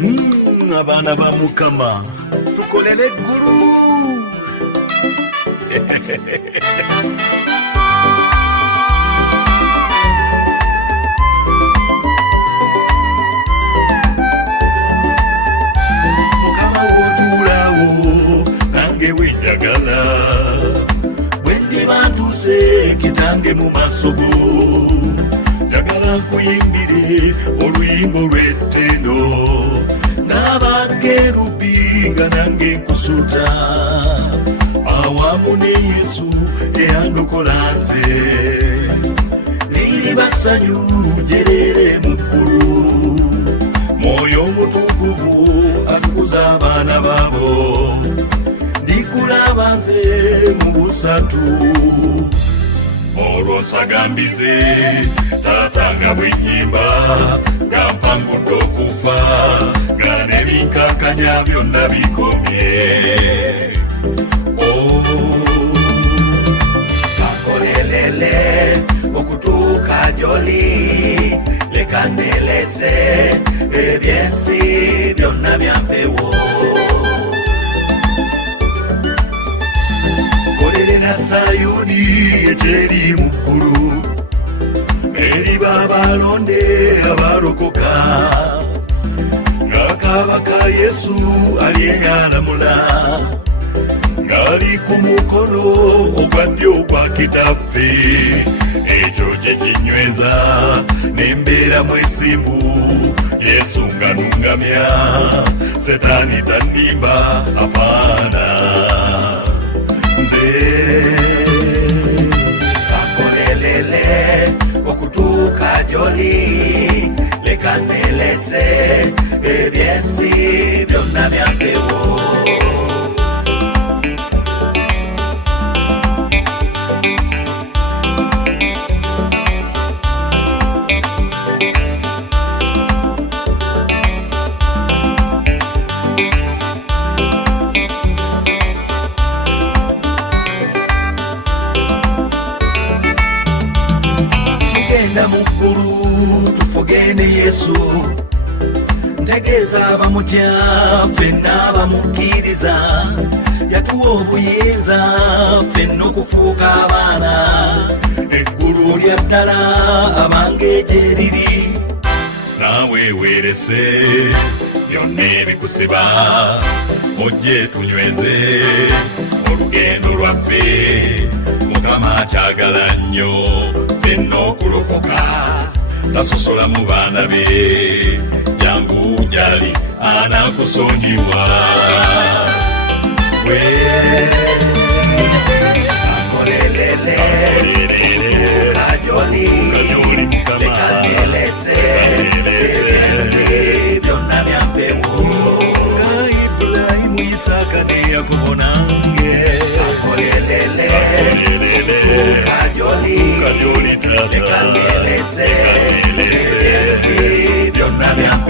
Abaana ba Mukama tukolere eggulu. Mukama w'otuulawo nange wenjagala, bwe ndiba ntuse kitange mu maaso go, njagala nkuyimbire oluyimba olw'ettendo n'abakerubi nga nange nkusuuta awamu ne Yesu eyandokola nze. Liriba ssanyu jerere mu ggulu, Mwoyo Mutukuvu atukuza abaana baabo, ndikulaba nze mu busatu. Olwo nsagambize taata nga bwe nnyimba, nga mpangudde okufa, nga n'ebinkankanya byonna bikomye. Kakolelele okutuuka gy'oli, leka nneelese ebyensi byonna bya mpewo. Kolerera Sayuni ekyeri mu ggulu, eriba abalonde abalokoka, ng'akaaba ka Yesu ali eyalamula, ng'ali ku mukono ogwa ddyo ogwa Kitaffe. Ekyo kye kinyweza n'embeera mwesimbu, Yesu nga nungamya, Setaani tannimba, apaana. Nze kakolelele okutuuka gy'oli, leka nneelese ebyensi byonna bya mpewo. Tugenda mu ggulu tufugene Yesu, ntegeeza abamutya ffenna abamukkiriza, yatuwa obuyinza ffenna okufuuka abaana. Eggulu lya ddala abange gye liri, naawe weerese byonna ebikusiba, ojje tunyweze olugendo lwaffe. Mukama akyagala nnyo ffenna okulokoka, tasosola mu baana be, jangu gy'ali anakusonyiwa. Kakolelele okutuuka gy'oli, leka nneelese ebyensi byonna bya mpewo. Nga Ibulayimu, Isaaka ne Yakobo nange. Kakolelele okutuuka gy'oli, leka nneelese ebyensi byonna bya mpewo.